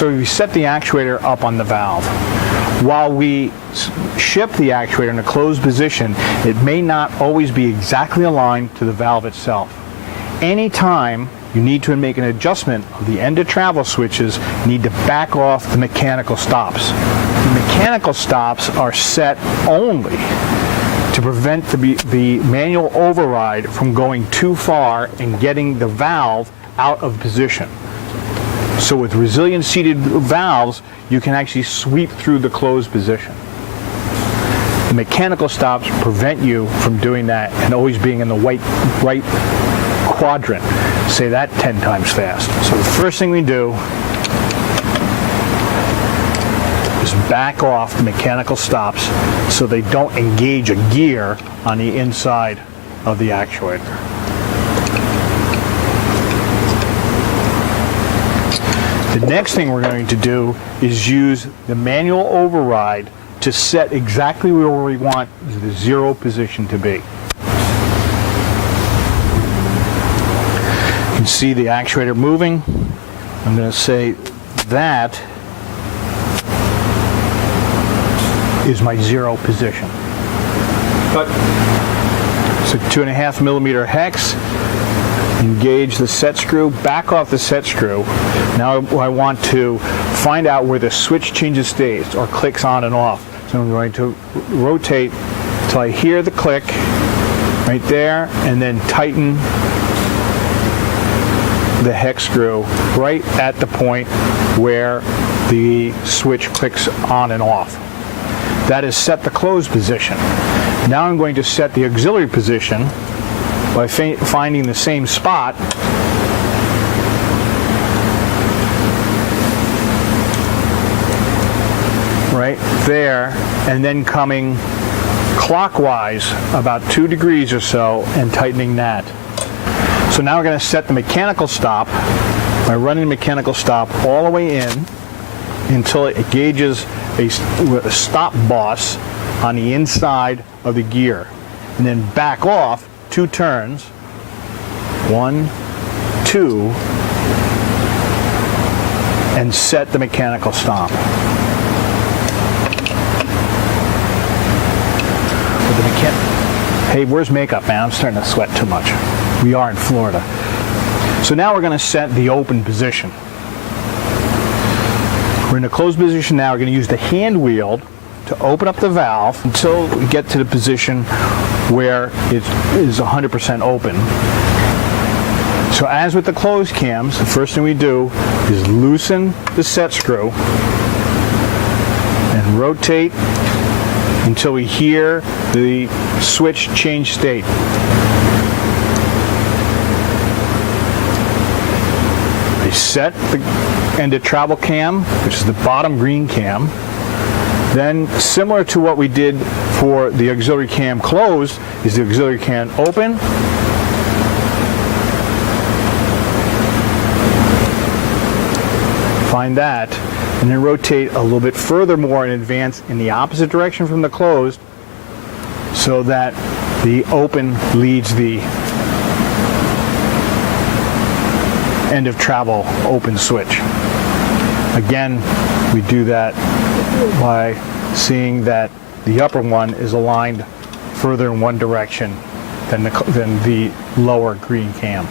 So we set the actuator up on the valve. While we ship the actuator in a closed position, it may not always be exactly aligned to the valve itself. Anytime you need to make an adjustment of the end of travel switches, you need to back off the mechanical stops. The mechanical stops are set only to prevent the manual override from going too far and getting the valve out of position. So with resilient seated valves, you can actually sweep through the closed position. The mechanical stops prevent you from doing that and always being in the right quadrant. Say that 10 times fast. So the first thing we do is back off the mechanical stops so they don't engage a gear on the inside of the actuator. The next thing we're going to do is use the manual override to set exactly where we want the zero position to be. You can see the actuator moving. I'm going to say that is my zero position. But it's a 2.5 millimeter hex. Engage the set screw, back off the set screw. Now I want to find out where the switch changes states or clicks on and off. So I'm going to rotate until I hear the click right there and then tighten the hex screw right at the point where the switch clicks on and off. That is set the closed position. Now I'm going to set the auxiliary position by finding the same spot right there and then coming clockwise about 2 degrees or so and tightening that. So now we're going to set the mechanical stop by running the mechanical stop all the way in until it engages a stop boss on the inside of the gear, and then back off 2 turns, 1, 2, and set the mechanical stop. Hey, where's makeup, man? I'm starting to sweat too much. We are in Florida. So now we're going to set the open position. We're in a closed position now. We're going to use the hand wheel to open up the valve until we get to the position where it is 100% open. So as with the closed cams, the first thing we do is loosen the set screw and rotate until we hear the switch change state. We set the end of travel cam, which is the bottom green cam. Then, similar to what we did for the auxiliary cam closed, is the auxiliary cam open. Find that, and then rotate a little bit further more in advance in the opposite direction from the closed so that the open leads the end of travel open switch. Again, we do that by seeing that the upper one is aligned further in one direction than the lower green cam.